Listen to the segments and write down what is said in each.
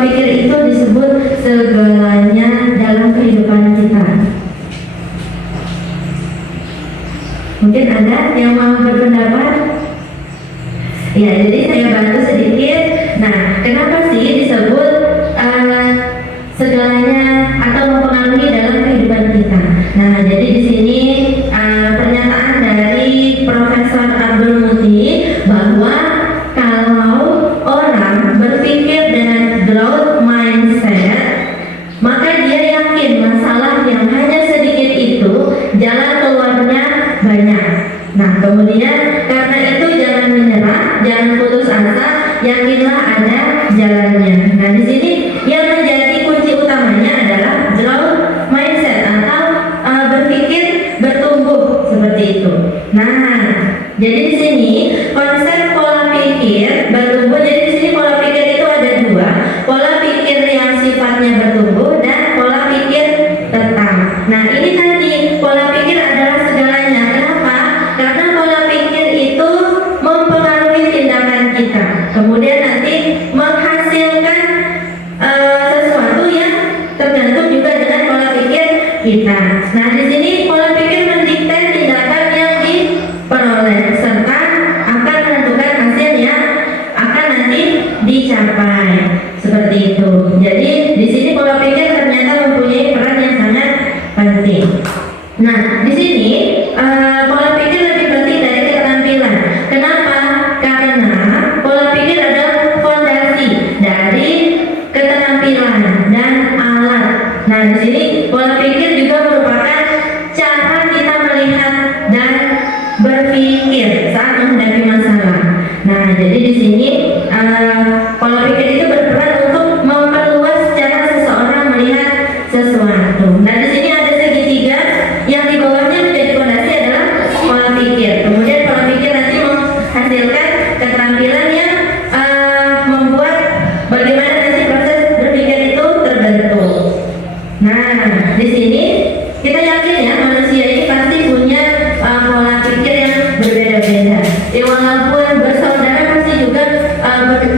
pikir itu disebut segalanya dalam kehidupan kita. Mungkin ada yang mau berpendapat? Ya, jadi saya bantu sedikit. Nah, kenapa sih disebut segalanya atau mempengaruhi dalam kehidupan kita? Nah, jadi di sini pernyataan dari Profesor Abdul Muti bahwa kalau orang berpikir dengan growth mindset, maka dia yakin masalah yang hanya sedikit itu jalan keluarnya banyak. Nah, kemudian karena itu jangan menyerah, jangan putus asa, yakinlah ada jalannya. Nah, di sini yang menjadi kunci utamanya adalah growth mindset atau berpikir bertumbuh seperti itu. Nah, jadi di sini konsep pola pikir bertumbuh. Jadi di sini pola pikir itu ada dua, pola pikir yang sifatnya bertumbuh dan pola pikir tetap. Nah, ini tadi pola pikir adalah segalanya. Kenapa? Karena pola pikir itu mempengaruhi tindakan kita. Kemudian nanti menghasilkan sesuatu yang tergantung juga dengan pola pikir kita. Nah, di sini pola pikir mendikte tindakan yang diperoleh serta akan menentukan hasil yang akan nanti dicapai. Seperti itu. Jadi di sini pola pikir ternyata mempunyai peran yang sangat penting. Nah, di sini pola pikir lebih penting dari keterampilan. Kenapa? Karena pola pikir adalah fondasi dari keterampilan dan alat. Nah, di sini pola pikir juga merupakan cara kita melihat dan berpikir saat menghadapi masalah. Nah, jadi di sini pola pikir itu berperan untuk memperluas cara seseorang melihat sesuatu. Nah, di sini ada segitiga yang di bawahnya menjadi fondasi adalah pola pikir. Kemudian pola pikir nanti menghasilkan keterampilan yang membuat bagaimana nanti proses berpikir itu terbentuk. Nah, di sini kita yakin ya manusia ini pasti punya pola pikir yang berbeda-beda. Walaupun bersaudara pasti juga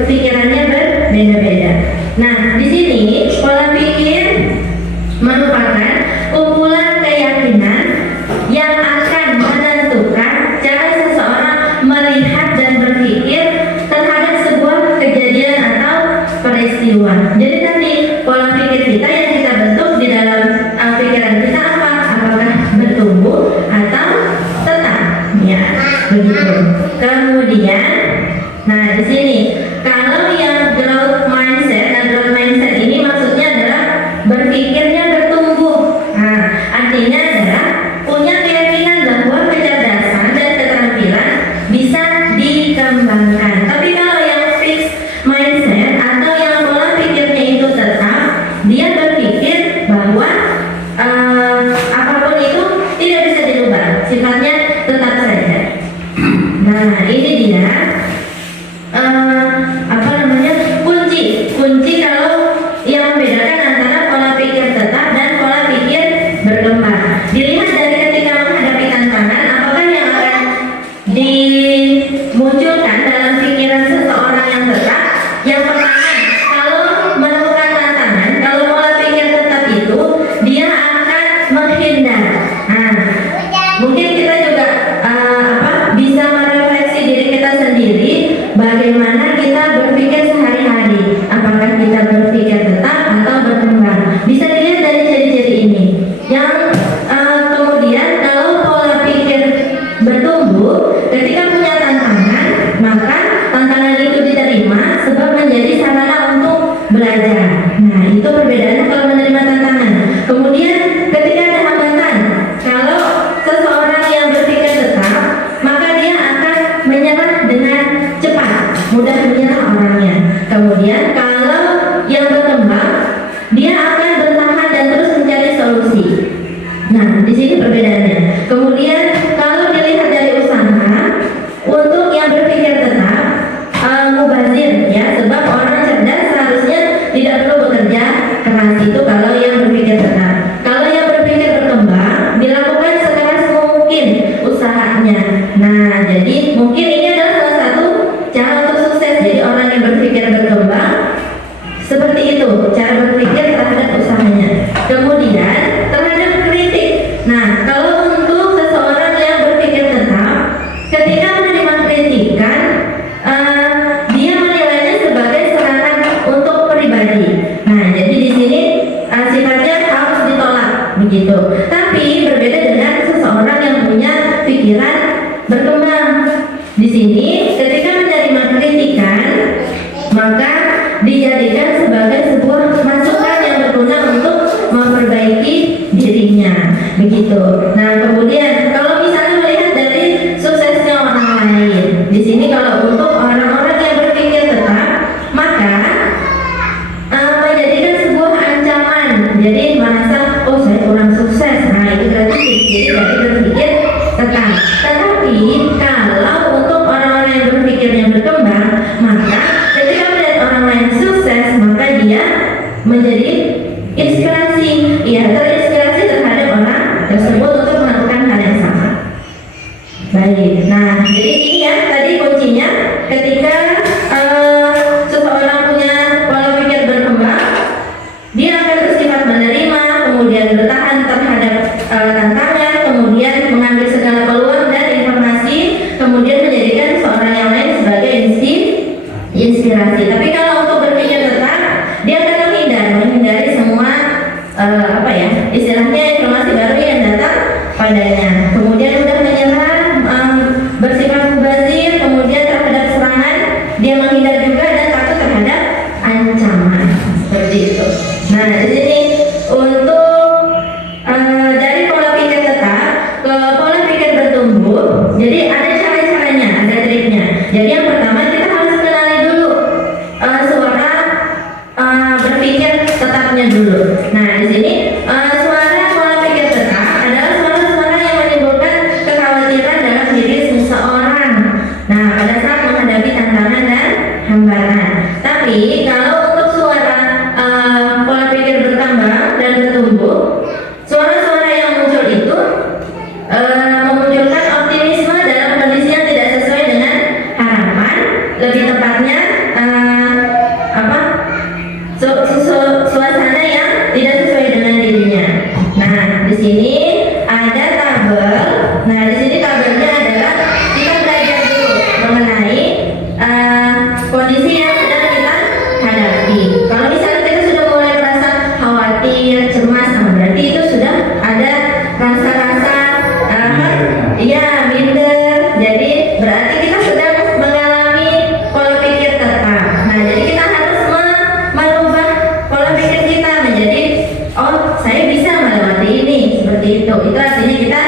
pikirannya berbeda-beda. Nah, di sini pola pikir merupakan kumpulan keyakinan yang akan menentukan cara seseorang melihat dan berpikir terhadap sebuah kejadian atau peristiwa. Jadi tadi pola pikir kita yang kita bentuk di dalam pikiran kita apa? Apakah bertumbuh atau tetap? Ya, begitu. Kemudian, nah di sini kalau yang growth mindset, nah growth mindset ini maksudnya adalah berpikirnya bertumbuh. Nah, artinya adalah punya keyakinan bahwa kecerdasan dan keterampilan bisa dikembangkan. Tapi kalau yang fixed mindset atau yang pola pikirnya itu tetap, dia berpikir bahwa apapun itu tidak bisa dirubah, sifatnya tetap saja. Nah, ini dia kunci kalau yang membedakan antara pola pikir tetap dan pola pikir berkembang. Dilihat dari ketika menghadapi tantangan, apakah yang akan dimunculkan dalam pikiran seseorang yang tetap? Yang pertama, kalau menemukan tantangan, kalau pola pikir tetap itu dia akan menghindar. Nah, mungkin kita juga bisa merefleksi diri kita sendiri, bagaimana kita berpikir sehari-hari, apakah kita berpikir tetap atau berkembang. Bisa dilihat dari ciri-ciri ini. Yang kemudian kalau pola pikir bertumbuh, ketika punya tantangan, maka tantangan itu diterima sebab menjadi sarana untuk belajar. Nah, itu perbedaannya kalau menerima tantangan. Kemudian ketika ada hambatan, kalau seseorang yang berpikir tetap, maka dia akan menyerah dengan cepat, mudah menyerah orangnya. Kemudian kalau yang berkembang, dia akan bertahan dan terus mencari solusi. Nah, di sini perbedaannya. Kemudian kalau dilihat dari usaha, untuk yang berpikir tetap mubazir ya, sebab orang cerdas seharusnya tidak perlu bekerja keras. Itu kalau yang berpikir tetap. Kalau yang berpikir berkembang, dilakukan sekeras mungkin usahanya. Nah, jadi mungkin ini adalah salah satu cara untuk sukses. Jadi orang yang berpikir berkembang Seperti itu cara berpikir terhadap usahanya. Kemudian terhadap kritik. Nah, kalau untuk seseorang yang berpikir tetap, ketika menerima kritikan, dia menilainya sebagai serangan untuk pribadi. Nah, jadi di sini sifatnya harus ditolak begitu. Tapi berbeda dengan seseorang yang punya pikiran berkembang. Di sini ketika menerima kritikan, maka dijadikan sebagai sebuah masukan yang berguna untuk memperbaiki dirinya begitu. Nah, kemudian kalau misalnya melihat dari suksesnya orang lain, di sini kalau untuk orang-orang yang berpikir tetap, maka menjadikan sebuah ancaman. Jadi merasa, oh saya kurang sukses. Nah, itu berarti jadi berpikir tetap. Tetapi kalau untuk orang-orang yang berpikirnya berkembang, maka ketika melihat orang lain sukses, maka dia menjadi inspirasi. Ia terinspirasi terhadap orang tersebut untuk melakukan hal yang sama. Baik. Nah, jadi ini ya tadi kuncinya ketika seseorang punya pola pikir berkembang, dia akan bersifat menerima, kemudian bertahan terhadap tantangan, kemudian mengambil segala peluang dan informasi, kemudian menjadikan seorang yang lain sebagai inspirasi. Tapi kalau untuk berpikir tetap, dia akan menghindari semua istilahnya informasi baru yang datang padanya. Kemudian mudah menyerah, bersifat mubazir, kemudian terhadap serangan dia menghindar juga dan takut terhadap ancaman seperti itu. Nah, di sini untuk dari pola pikir tetap ke pola pikir bertumbuh, jadi ada cara-caranya, ada triknya. Jadi yang pertama kita harus kenali dulu suara berpikir tetapnya dulu. Nah, di sini suara pola pikir tetap adalah suara-suara yang menimbulkan kekhawatiran dalam diri seseorang. Nah, pada saat menghadapi tantangan dan hambatan. Tapi kalau untuk suara pola pikir berkembang dan bertumbuh, suara-suara yang muncul itu memunculkan optimisme dalam kondisi yang tidak sesuai dengan harapan, lebih tepatnya suasana yang tidak sesuai dengan dirinya. Nah, di sini ada tabel. Nah, di sini tabelnya adalah kita belajar dulu mengenai kondisi yang sedang kita hadapi. Kalau misalnya kita sudah mulai merasa khawatir, cemas, berarti itu sudah ada rasa-rasa minder. Jadi berarti kita sedang mengalami pola pikir tetap. Nah, jadi kita harus merubah pola pikir kita menjadi, oh saya bisa melewati ini, seperti itu. Itu artinya kita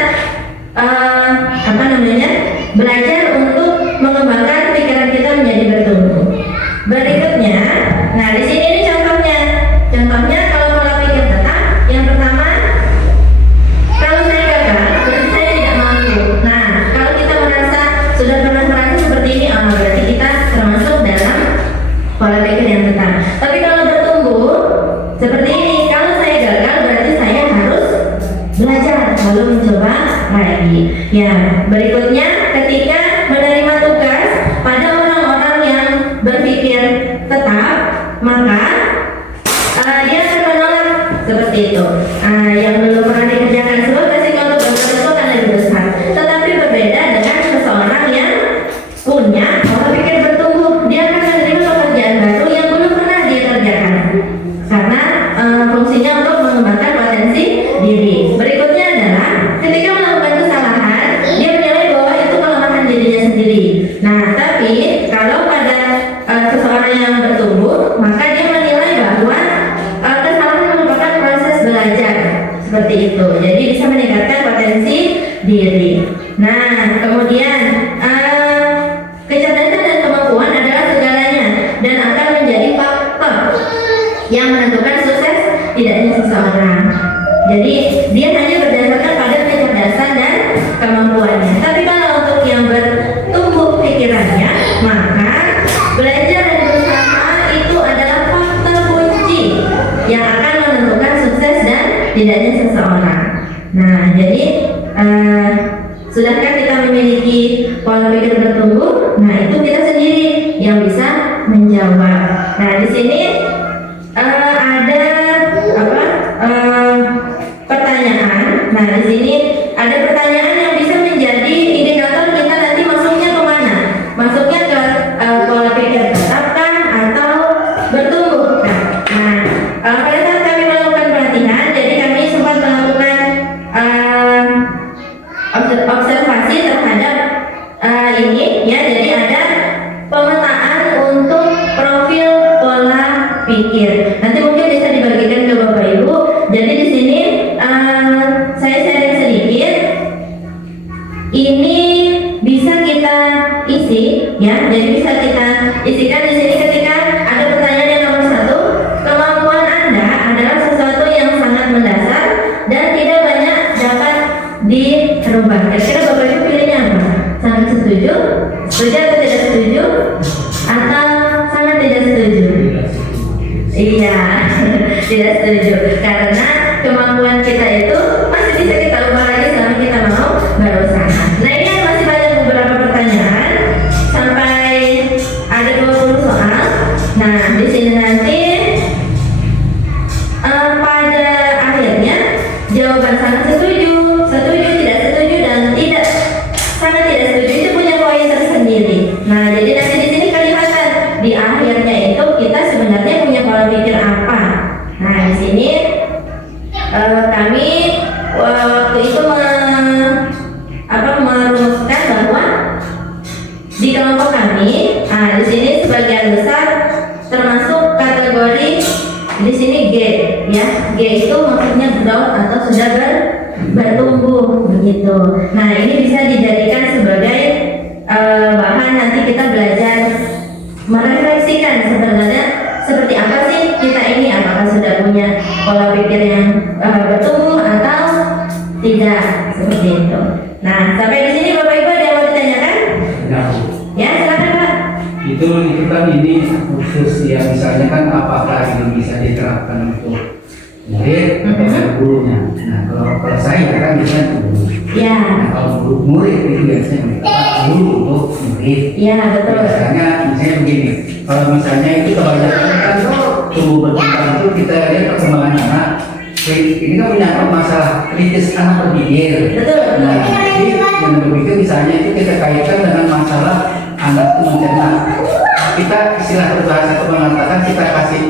belajar untuk mengembangkan pikiran kita menjadi bertumbuh. Berikutnya, nah di sini ini contohnya. Contohnya kalau pola pikir tetap, yang pertama, kalau saya gagal, berarti saya tidak mampu. Nah, kalau kita merasa sudah pernah merasa seperti ini, berarti kita termasuk dalam pola pikir yang tetap. Tapi kalau bertumbuh seperti ini, kalau saya gagal, berarti saya harus belajar lalu mencoba lagi. Ya, berikutnya ketika menerima tugas pada orang-orang yang berpikir tetap, maka dia akan menolak seperti itu. Yang belum pernah dikerjakan sebab resiko untuk gagal itu akan lebih besar. Tetapi berbeda dengan seseorang yang punya pola pikir bertumbuh, dia akan menerima pekerjaan baru yang belum pernah dia kerjakan karena fungsinya untuk mengembangkan potensi diri. Berikutnya adalah ketika melakukan kesalahan, dia menilai bahwa itu kelemahan dirinya sendiri. Nah, tapi kalau pada seseorang yang bertumbuh, maka dia menilai bahwa kesalahan merupakan proses belajar seperti itu. Jadi bisa meningkatkan potensi diri. Nah, kemudian kecerdasan dan kemampuan adalah segalanya dan akan menjadi faktor yang menentukan sukses tidaknya seseorang. Jadi dia hanya berdasarkan pada kecerdasan dan kemampuannya. Tapi kalau untuk yang bertumbuh pikirannya, maka belajar dan berusaha itu adalah faktor kunci yang akan menentukan sukses dan tidaknya seseorang. Nah, jadi sudahkah kita memiliki pola pikir bertumbuh? Nah, itu kita sendiri yang bisa menjawab. Nah, di sini nanti mungkin bisa dibagikan ke Bapak Ibu. Jadi di sini saya sharing sedikit. Ini bisa kita isi, ya. Jadi bisa kita isikan di sini ketika ada pertanyaan yang nomor 1. Kemampuan Anda adalah sesuatu yang sangat mendasar dan tidak banyak dapat dirubah. Kira-kira Bapak Ibu pilihnya apa? Sangat setuju? Setuju atau tidak setuju? Atau sangat tidak setuju? Iya, tidak setuju. Karena kemampuan kita itu masih bisa kita ubah lagi selama kita mau berusaha. Nah, ini masih banyak beberapa pertanyaan sampai ada 20 soal. Nah, di sini nanti pada akhirnya jawaban sangat setuju, setuju, tidak setuju, dan tidak sangat tidak setuju itu punya poin tersendiri. Nah, jadi nanti di sini kelihatan di akhirnya itu kita sebenarnya punya pola pikir apa. Nah, di sini kami waktu itu merumuskan bahwa di kelompok kami, di sini sebagian besar termasuk kategori di sini G, ya. G itu maksudnya growth atau sudah bertumbuh begitu. Nah, ini bisa dijadikan sebagai bahan nanti kita belajar merefleksikan sebenarnya seperti apa sih kita ini, apakah sudah punya pola pikir yang bertumbuh atau tidak, seperti itu. Nah, sampai di sini Bapak Ibu ada yang mau ditanyakan? Ya, silakan Pak. Itu kan ini khusus ya, misalnya kan apakah ini bisa diterapkan untuk murid atau gurunya. Nah, kalau saya kan biasanya guru. Ya. Nah, kalau murid itu biasanya guru untuk murid. Ya, betul. Biasanya misalnya begini, kalau misalnya itu kebanyakan kan tumbuh berkembang itu kita lihat perkembangan anak. Ini kan punya masalah kritis anak berpikir. Betul. Nah, jadi yang berpikir misalnya itu kita kaitkan dengan masalah anak itu mencerna. Kita istilah berbahasa itu mengatakan kita kasih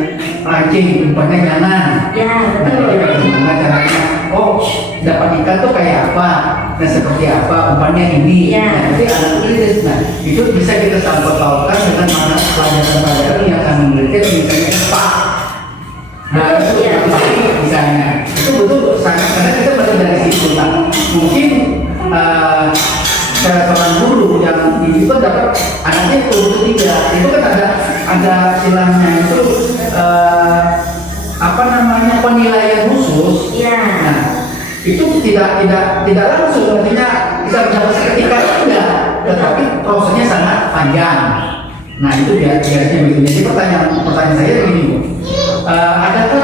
pancing, umpannya jangan. Ya, Nah, betul. jadi bagaimana caranya? Oh, dapat ikan tuh kayak apa? Dan seperti apa? Umpannya ini. Ya. Nah, jadi anak kritis. Nah, itu bisa kita sangkut pautkan dengan mana pelajaran-pelajaran yang akan memberikan misalnya cepat. Nah, itu yang pasti misalnya itu betul sangat, karena kita baru dari situ. Nah, mungkin seorang guru yang itu kan dapat anaknya itu tidak, itu kan ada istilahnya itu apa namanya, penilaian khusus. Ya. Nah, itu tidak langsung, artinya bisa mendapat seketika tidak, tetapi prosesnya sangat panjang. Nah, itu biasanya begini. Jadi pertanyaan saya begini, Bu. Adakah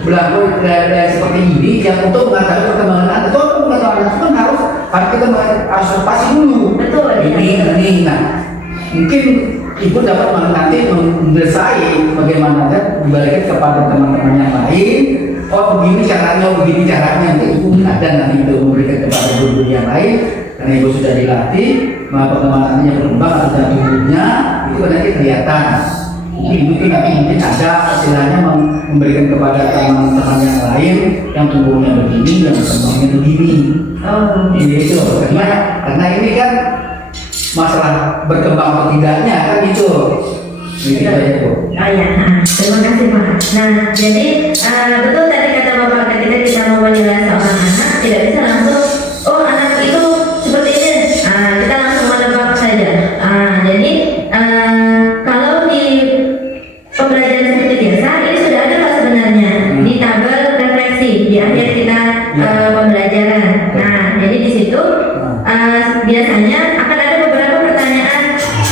belangko dari seperti ini yang untuk mengetahui perkembangan anak? Atau pengetahuan anak itu kan harus kita harus pasti dulu. Betul. Ini. Nah, mungkin ibu dapat nanti mendesain bagaimana dibalikin kepada teman-teman yang lain. Oh, begini caranya nanti ibu ada nanti itu memberikan kepada guru yang lain. Karena ibu sudah dilatih, perkembangannya berkembang atau tumbuhnya itu nanti kelihatan. Ibu itu nanti mungkin ada istilahnya memberikan kepada teman-teman yang lain yang tumbuhnya begini, yang berkembangnya begini. Oh, Itu karena ini kan masalah berkembang atau tidaknya kan itu. Begitu aja, Bu. Oh ya, terima kasih Pak. Nah, jadi betul tadi kata Bapak, ketika kita mau menilai seorang anak tidak bisa langsung, oh anak itu seperti ini, kita langsung menebak saja. Jadi kalau di pembelajaran seperti biasa ini sudah ada Pak sebenarnya di tabel refleksi di akhir kita pembelajaran. Nah, jadi di situ biasanya akan ada beberapa pertanyaan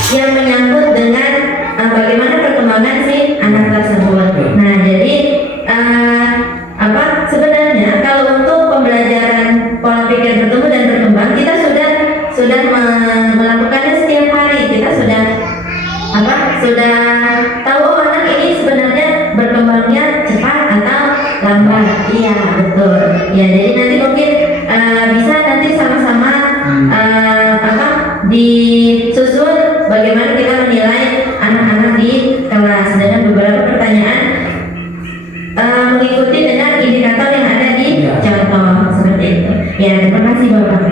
yang menyangkut dengan bagaimana perkembangan si anak tersebut. Nah, jadi sebenarnya kalau untuk pembelajaran pola pikir bertumbuh dan berkembang kita sudah melakukannya setiap hari. Kita sudah tahu anak ini sebenarnya berkembangnya cepat atau lambat. Iya, betul. Ya, jadi nanti mungkin bisa nanti sama-sama disusun bagaimana kita menilai anak-anak di kelas dengan beberapa pertanyaan mengikuti dengan indikator yang ada di contoh seperti itu. Ya, terima kasih Bapak.